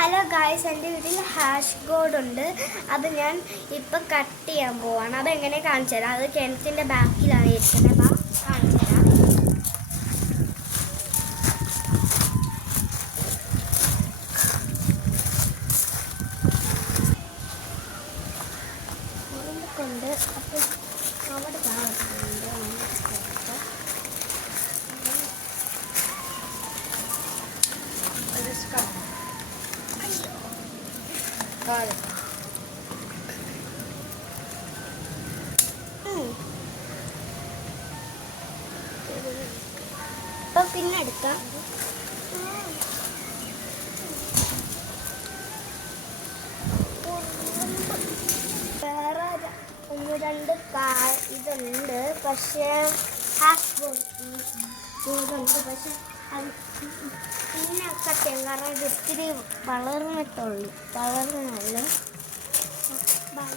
Hello guys, എൻ്റെ വീട്ടിൽ hash God ഉണ്ട്. അത് ഞാൻ ഇപ്പം കട്ട് ചെയ്യാൻ പോവാണ്. അതെങ്ങനെ കാണിച്ചു തരാം. അത് കിണറ്റിൻ്റെ ബാക്കിലാണ് ഇരിക്കുന്നത്. അപ്പം കാണിച്ചു തരാം. കൊണ്ട് അപ്പം അവിടെ കാണുന്നുണ്ട്. അപ്പം പിന്നെ എടുക്കാം. വേറെ ഒന്ന് രണ്ട് ഇതുണ്ട്, പക്ഷേ ഹാഷ് ബോർഡുണ്ട്. പക്ഷെ അത് പിന്നെ കട്ടയും, കാരണം ഇത് ഇത്തിരി വളർന്നിട്ടുള്ളൂ. ബൈ.